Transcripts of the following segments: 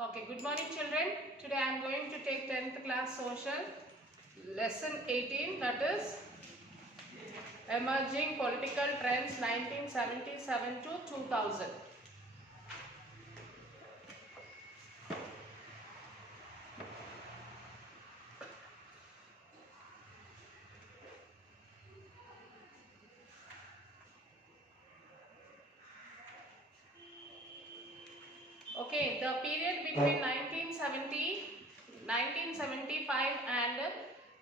Okay, good morning children. Today I am going to take 10th class social lesson 18, that is emerging political trends 1977 to 2000. Okay, the period between 1975 and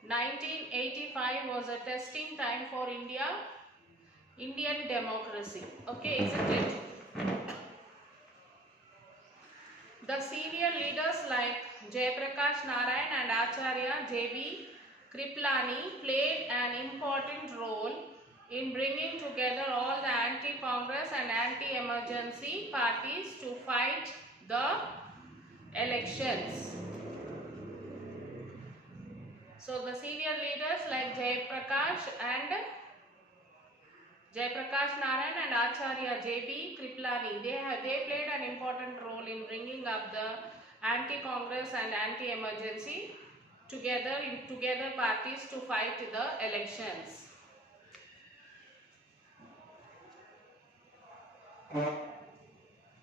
1985 was a testing time for Indian democracy. Okay, isn't it? The senior leaders like Jayaprakash Narayan and Acharya J.B. Kriplani played an important role in bringing together all the anti-Congress and anti-emergency parties to fight the elections. So the senior leaders like Jayaprakash Narayan and Acharya J.B. Kriplani, they played an important role in bringing up the anti-Congress and anti-emergency together parties to fight the elections.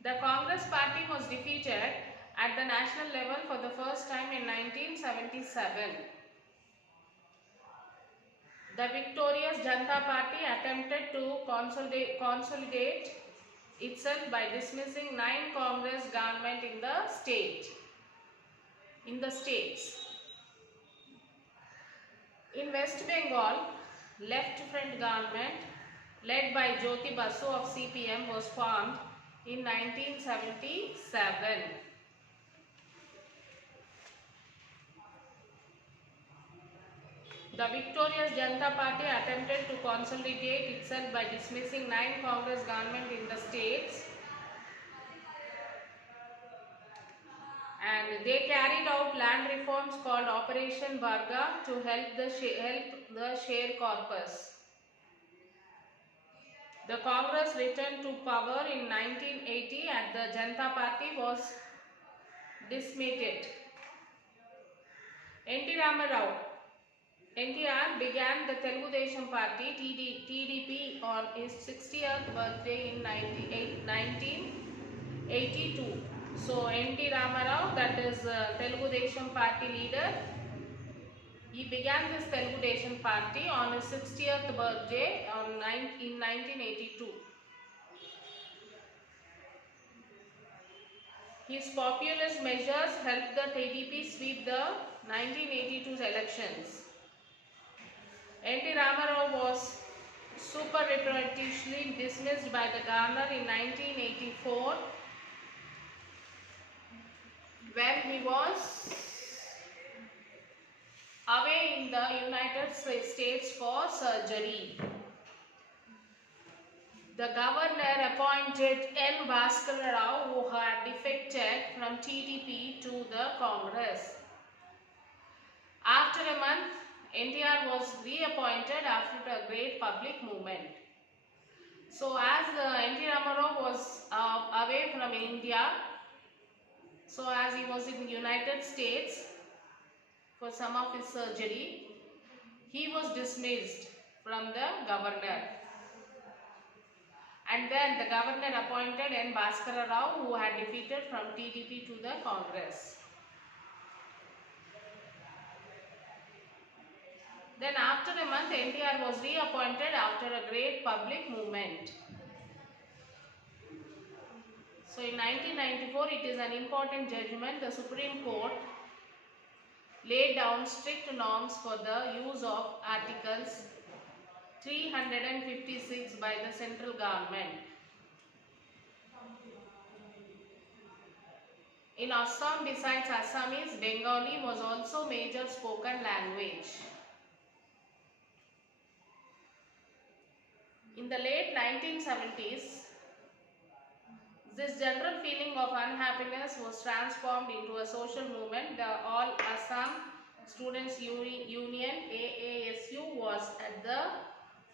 The Congress party was defeated at the national level for the first time in 1977. The victorious Janata Party attempted to consolidate itself by dismissing 9 Congress government in the states. In West Bengal, left front government led by Jyoti Basu of CPM was formed in 1977. The victorious Janata Party attempted to consolidate itself by dismissing 9 Congress government in the states, and they carried out land reforms called Operation Varga to help the share corpus. The Congress returned to power in 1980 and the Janata Party was dismissed. NTR began the Telugu Desam Party TDP on his 60th birthday in 1982. So N.T. Ramarao, that is Telugu Desam Party leader, he began this Telugu Desam Party on his 60th birthday in 1982. His populist measures helped the TDP sweep the 1982 elections. N.T. Ramarao was supererogatory dismissed by the governor in 1984 when he was away in the United States for surgery. The governor appointed N. Bhaskara Rao, who had defected from TDP to the Congress. After a month, NTR was reappointed after a great public movement. So as N.T. Ramarao was away from India, so as he was in the United States for some of his surgery, he was dismissed from the governor. And then the governor appointed N. Bhaskara Rao, who had defeated from TDP to the Congress. Then after a month, NTR was reappointed after a great public movement. So in 1994, it is an important judgment. The Supreme Court laid down strict norms for the use of Articles 356 by the central government. In Assam, besides Assamese, Bengali was also major spoken language. In the late 1970s, this general feeling of unhappiness was transformed into a social movement. The All Assam Students Union AASU was at the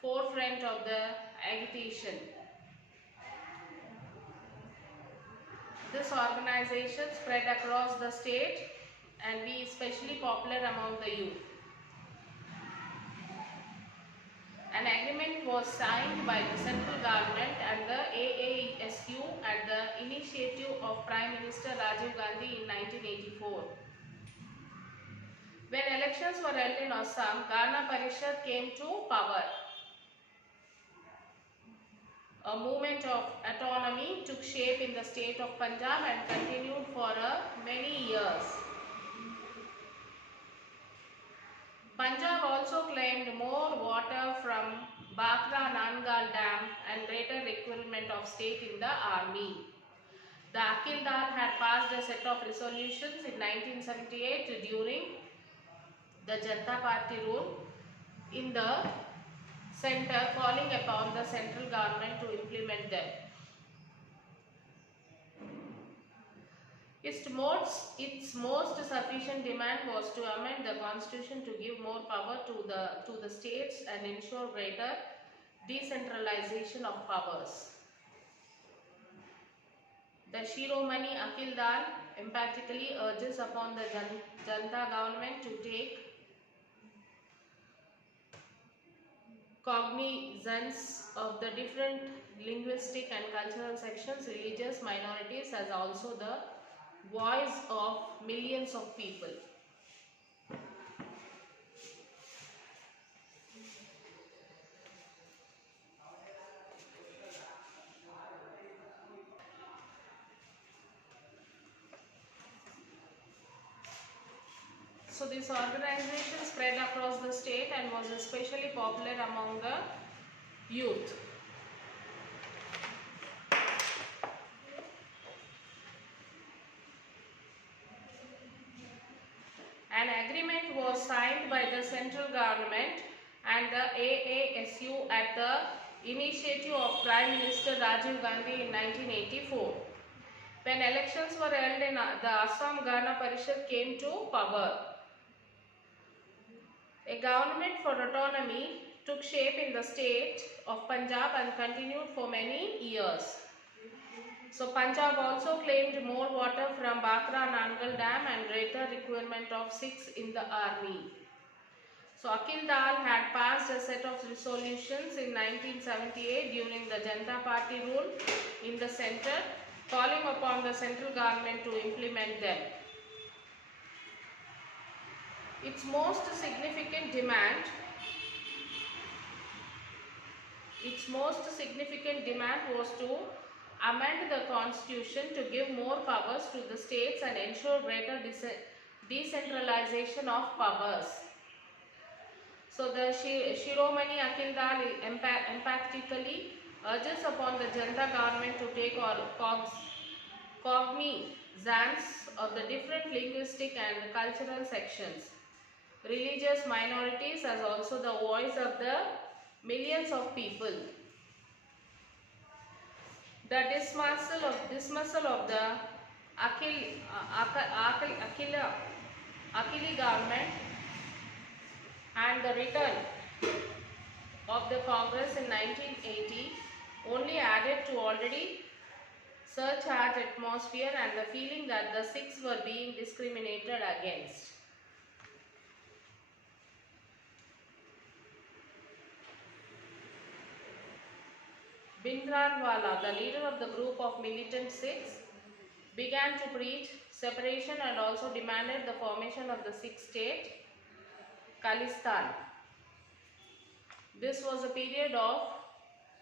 forefront of the agitation. This organization spread across the state and be especially popular among the youth. An agreement was signed by the central government and the AASU at the initiative of Prime Minister Rajiv Gandhi in 1984. When elections were held in Assam, Gana Parishad came to power. A movement of autonomy took shape in the state of Punjab and continued for many years. Punjab also claimed more water from Bhakra Nangal Dam and greater requirement of state in the army. The Akhil Dal had passed a set of resolutions in 1978 during the Janata Party rule in the centre, calling upon the central government to implement them. Its most sufficient demand was to amend the constitution to give more power to the states and ensure greater decentralization of powers. The Shiromani Akhil Dal emphatically urges upon the Janata government to take cognizance of the different linguistic and cultural sections, religious minorities, as also the voice of millions of people. So this organization spread across the state and was especially popular among the youth. An agreement was signed by the central government and the AASU at the initiative of Prime Minister Rajiv Gandhi in 1984. When elections were held in the Assam Gana Parishad came to power. A government for autonomy took shape in the state of Punjab and continued for many years. So Punjab also claimed more water from Bhakra Nangal Dam and greater requirement of Sikhs in the army. So Akhil Dal had passed a set of resolutions in 1978 during the Janata Party rule in the centre, calling upon the central government to implement them. Its most significant demand was to amend the constitution to give more powers to the states and ensure greater decentralization of powers. So the Shiromani Akhil Dal emphatically urges upon the Janata government to take cognizance of the different linguistic and cultural sections, religious minorities, as also the voice of the millions of people. The dismissal of the Akhili government and the return of the Congress in 1980 only added to already surcharged atmosphere and the feeling that the Sikhs were being discriminated against. Bhindranwala, the leader of the group of militant Sikhs, began to preach separation and also demanded the formation of the Sikh state, Khalistan. This was a period of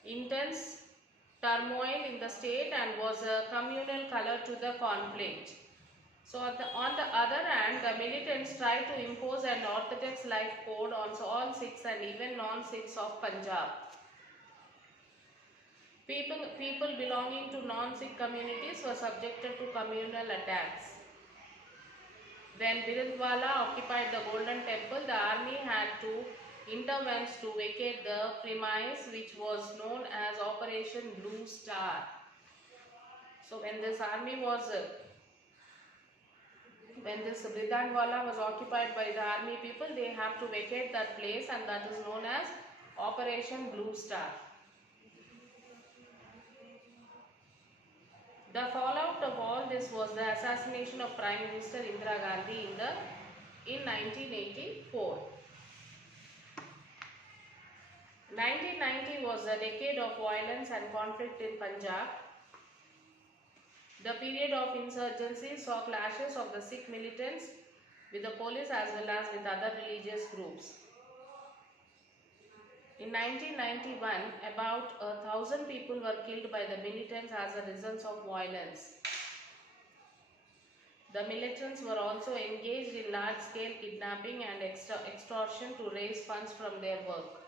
intense turmoil in the state and was a communal color to the conflict. So on the other hand, the militants tried to impose an orthodox life code on all Sikhs and even non-Sikhs of Punjab. People belonging to non-Sikh communities were subjected to communal attacks. When Bhindranwala occupied the Golden Temple, the army had to intervene to vacate the premise, which was known as Operation Blue Star. So when this Bhindranwala was occupied by the army people, they have to vacate that place, and that is known as Operation Blue Star. The fallout of all this was the assassination of Prime Minister Indira Gandhi in 1984. 1990 was a decade of violence and conflict in Punjab. The period of insurgency saw clashes of the Sikh militants with the police as well as with other religious groups. In 1991, about 1,000 people were killed by the militants as a result of violence. The militants were also engaged in large-scale kidnapping and extortion to raise funds from their work.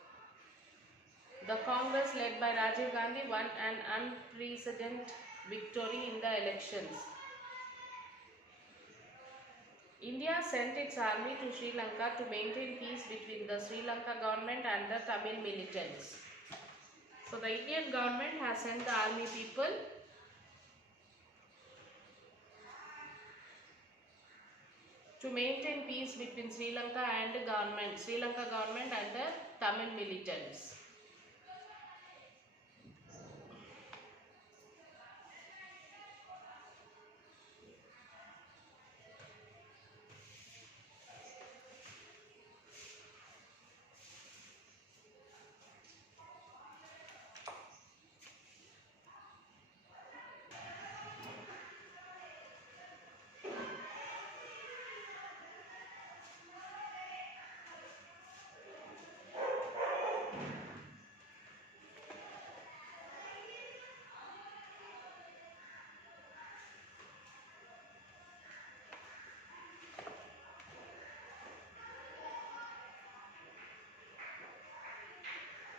The Congress led by Rajiv Gandhi won an unprecedented victory in the elections. India sent its army to Sri Lanka to maintain peace between the Sri Lanka government and the Tamil militants. So the Indian government has sent the army people to maintain peace between Sri Lanka government and the Tamil militants.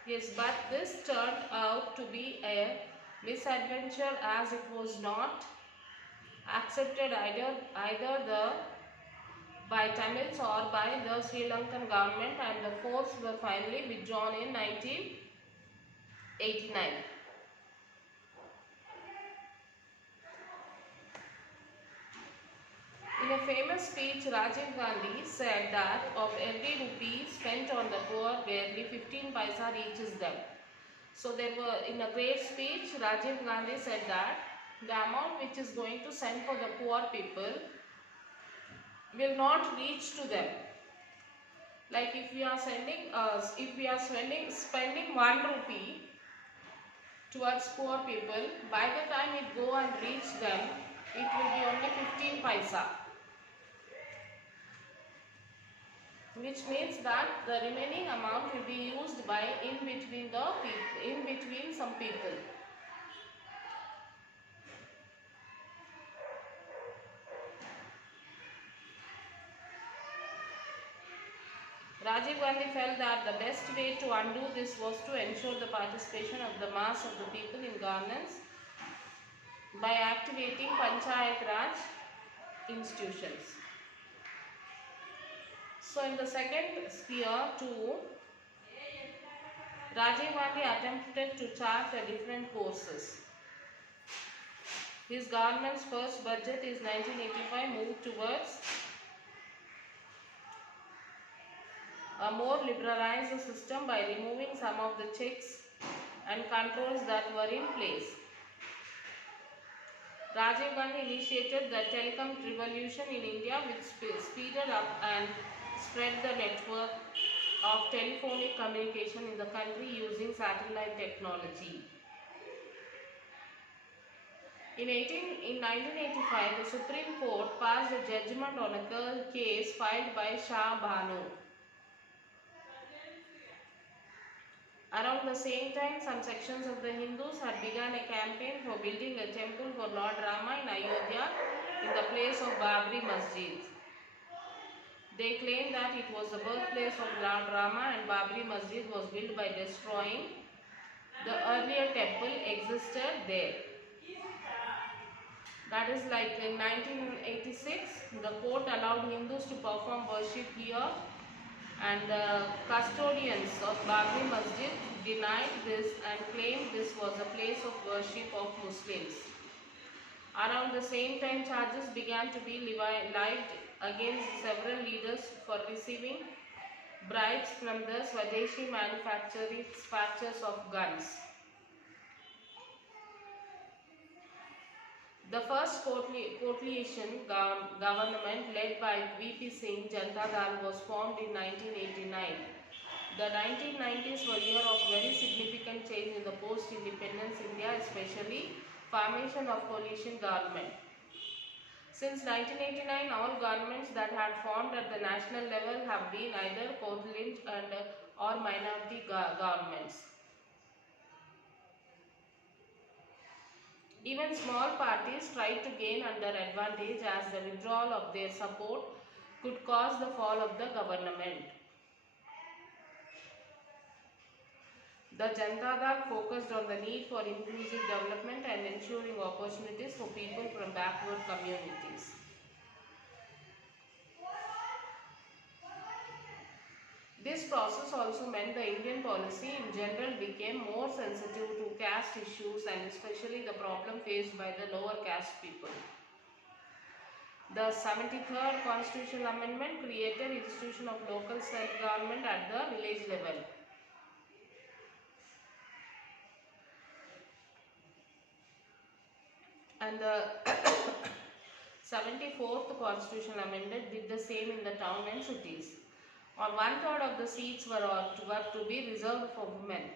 Yes, but this turned out to be a misadventure as it was not accepted either by Tamils or by the Sri Lankan government, and the force were finally withdrawn in 1989. In a famous speech, Rajiv Gandhi said that of every rupee spent on the poor, barely 15 paisa reaches them. So there were, in a great speech, Rajiv Gandhi said that the amount which is going to send for the poor people will not reach to them. Like if we are spending 1 rupee towards poor people, by the time it go and reach them, it will be only 15 paisa. Which means that the remaining amount will be used by in between some people. Rajiv Gandhi felt that the best way to undo this was to ensure the participation of the mass of the people in governance by activating Panchayat Raj institutions. So in the second sphere too, Rajiv Gandhi attempted to chart a different courses. His government's first budget is 1985 moved towards a more liberalized system by removing some of the checks and controls that were in place. Rajiv Gandhi initiated the telecom revolution in India, which speeded up and spread the network of telephonic communication in the country using satellite technology. In 1985, the Supreme Court passed a judgment on a case filed by Shah Banu. Around the same time, some sections of the Hindus had begun a campaign for building a temple for Lord Rama in Ayodhya in the place of Babri Masjid. They claimed that it was the birthplace of Lord Rama and Babri Masjid was built by destroying the earlier temple existed there. That is like in 1986, the court allowed Hindus to perform worship here, and the custodians of Babri Masjid denied this and claimed this was a place of worship of Muslims. Around the same time, charges began to be levied against several leaders for receiving bribes from the Swadeshi manufacturers of guns. The first coalition government led by VP Singh Janata Dal was formed in 1989. The 1990s were a year of very significant change in the post-independence India, especially formation of coalition government. Since 1989, all governments that had formed at the national level have been either coalition and or minority governments. Even small parties tried to gain under advantage as the withdrawal of their support could cause the fall of the government. The Janata Dal focused on the need for inclusive development and ensuring opportunities for people from backward communities. This process also meant the Indian policy in general became more sensitive to caste issues and especially the problem faced by the lower caste people. The 73rd Constitutional Amendment created institution of local self-government at the village level. And the 74th Constitutional Amendment did the same in the town and cities. On 1/3 of the seats were to be reserved for women.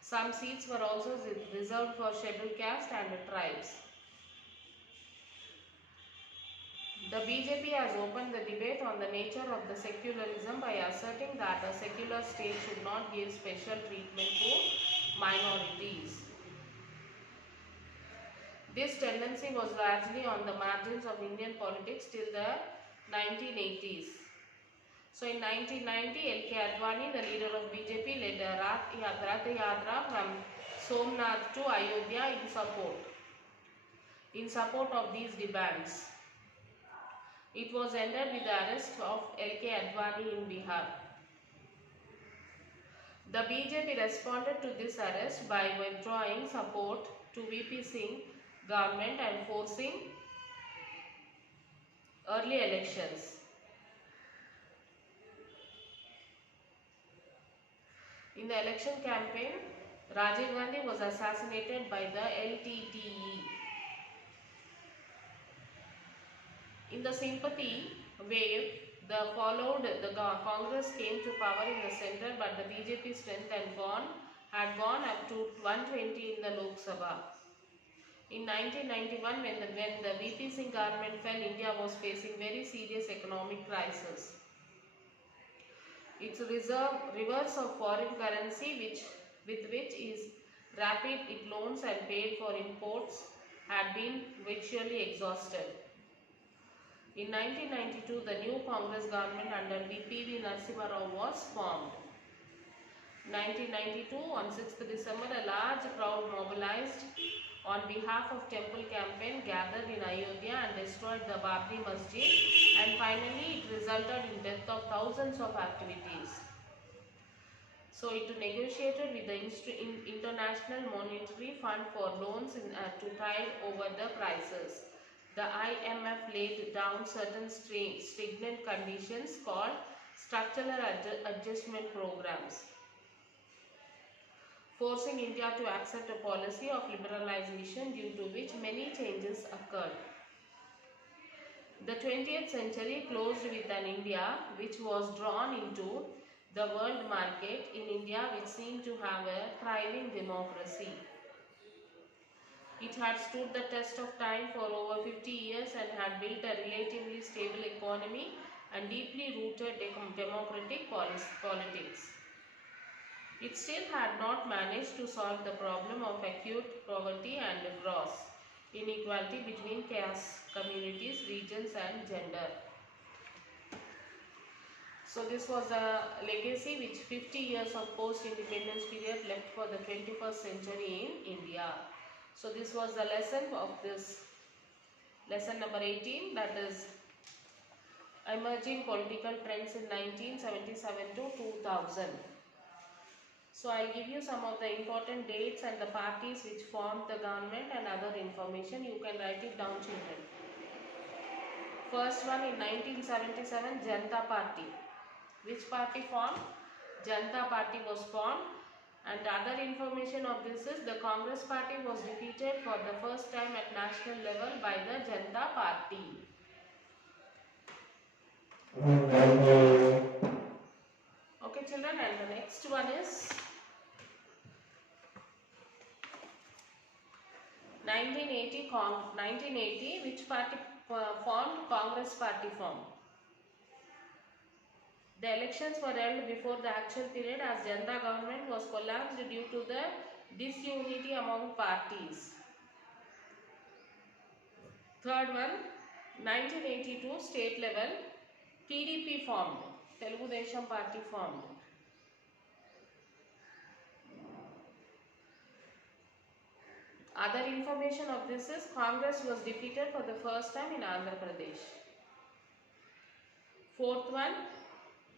Some seats were also reserved for scheduled caste and tribes. The BJP has opened the debate on the nature of the secularism by asserting that a secular state should not give special treatment to minorities. This tendency was largely on the margins of Indian politics till the 1980s. So in 1990, L.K. Advani, the leader of BJP, led a Rath Yatra from Somnath to Ayodhya in support of these demands. It was ended with the arrest of L.K. Advani in Bihar. The BJP responded to this arrest by withdrawing support to VP Singh government and forcing early elections. In the election campaign, Rajiv Gandhi was assassinated by the LTTE. In the sympathy wave, the Congress came to power in the center, but the BJP strength had gone up to 120 in the Lok Sabha. In 1991, when the VP Singh government fell, India was facing very serious economic crisis. Its reverse of foreign currency, with which is rapid loans and paid for imports, had been virtually exhausted. In 1992, the new Congress government under P.V. Narasimha Rao was formed. 1992, on 6th December, a large crowd mobilized on behalf of Temple campaign gathered in Ayodhya and destroyed the Babri Masjid, and finally it resulted in death of thousands of activities. So it negotiated with the International Monetary Fund for loans to tide over the crisis. The IMF laid down certain stringent conditions called structural adjustment programs, forcing India to accept a policy of liberalization due to which many changes occurred. The 20th century closed with an India which was drawn into the world market in India, which seemed to have a thriving democracy. It had stood the test of time for over 50 years and had built a relatively stable economy and deeply rooted democratic politics. It still had not managed to solve the problem of acute poverty and gross inequality between caste, communities, regions and gender. So this was a legacy which 50 years of post-independence period left for the 21st century in India. So this was the lesson of this lesson number 18, that is emerging political trends in 1977 to 2000. So I'll give you some of the important dates and the parties which formed the government and other information. You can write it down, children. First one, in 1977, Janata Party. Which party formed? Janata Party was formed. And other information of this is the Congress party was defeated for the first time at national level by the Janata Party. Okay children, and the next one is 1980, which party formed? Congress party formed. The elections were held before the actual period as Janata government was collapsed due to the disunity among parties. Third one, 1982 state level, TDP formed, Telugu Desam Party formed. Other information of this is Congress was defeated for the first time in Andhra Pradesh. Fourth one,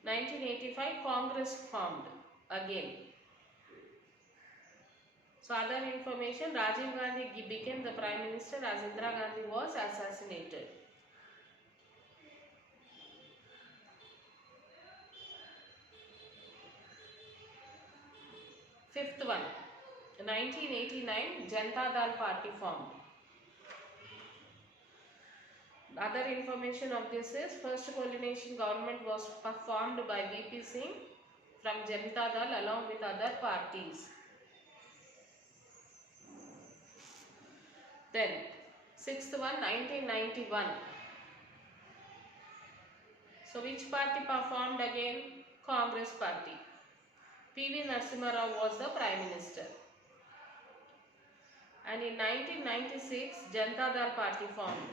1985 Congress formed again. So other information, Rajiv Gandhi became the Prime Minister as Indira Gandhi was assassinated. Fifth one, 1989 Janata Dal Party formed. Other information of this is first coalition government was formed by VP Singh from Janata Dal along with other parties. Then sixth one, 1991. So which party performed again? Congress party. P.V. Narasimha Rao was the Prime Minister. And in 1996, Janata Dal Party formed,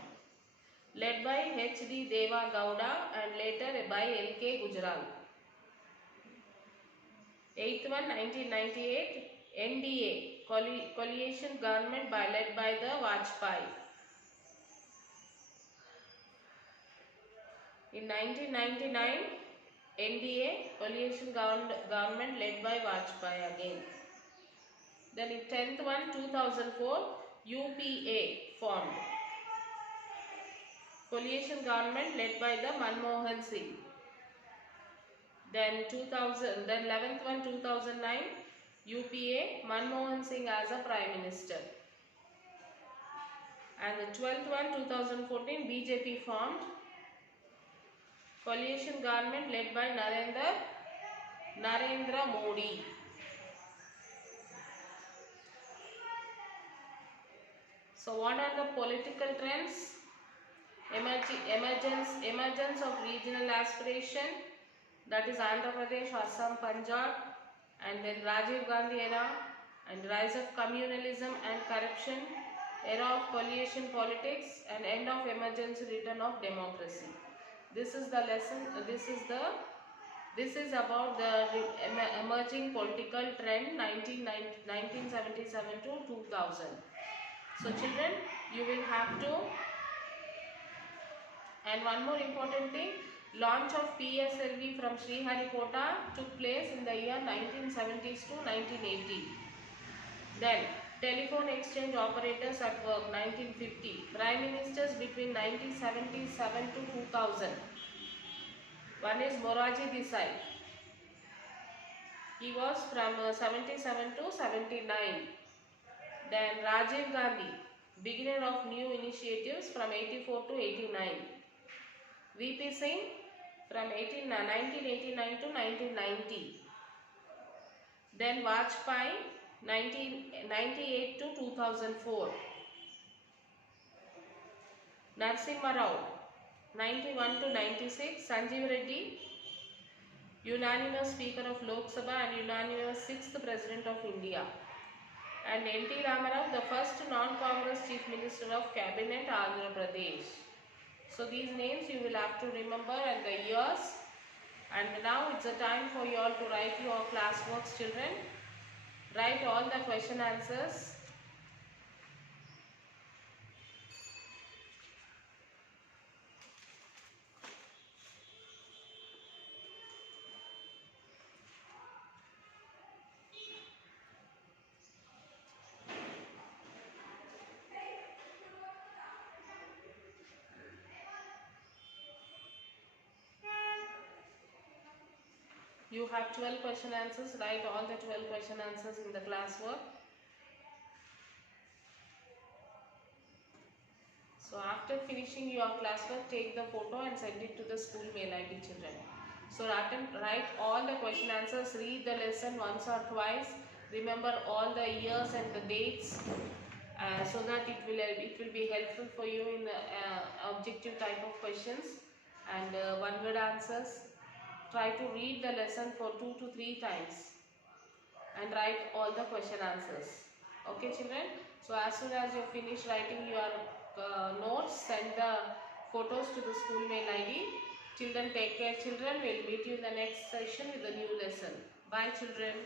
led by H.D. Deva Gowda and later by L.K. Gujral. Eighth one, 1998, NDA, coalition government led by the Vajpayee. In 1999, NDA, coalition government led by Vajpayee again. Then in 10th one, 2004, UPA formed, coalition government led by the Manmohan Singh. Then 11th one, 2009, UPA, Manmohan Singh as a Prime Minister. And the 12th one, 2014, BJP formed, coalition government led by Narendra Modi. So what are the political trends? Emergence of regional aspiration, that is Andhra Pradesh, Assam, Punjab, and then Rajiv Gandhi era, and rise of communalism and corruption, era of coalition politics, and end of emergency, return of democracy. This is the lesson. This is about the emerging political trend 1977 to 2000. So children, you will have to, and one more important thing, launch of PSLV from Sriharikota took place in the year 1970s to 1980. Then telephone exchange operators at work 1950. Prime ministers between 1977 to 2000. One is Morarji Desai. He was from 77 to 79. Then Rajiv Gandhi, beginner of new initiatives from 84 to 89. VP Singh from 1989 to 1990. Then Vajpayee 1998 to 2004. Narasimha Rao 91 to 96. Sanjeev Reddy, unanimous Speaker of Lok Sabha and unanimous 6th President of India. And N.T. Ramarao, the first non-Congress Chief Minister of Cabinet, Andhra Pradesh. So these names you will have to remember and the years. And now it's a time for you all to write your class works, children. Write all the question answers. You have 12 question answers. Write all the 12 question answers in the classwork. So after finishing your classwork, take the photo and send it to the school mail ID, children. So write all the question answers, read the lesson once or twice, remember all the years and the dates, so that it will be helpful for you in objective type of questions and one word answers. Try to read the lesson for 2 to 3 times and write all the question answers. Okay, children. So as soon as you finish writing your notes, send the photos to the school mail ID. Children, take care. Children, we'll meet you in the next session with a new lesson. Bye, children.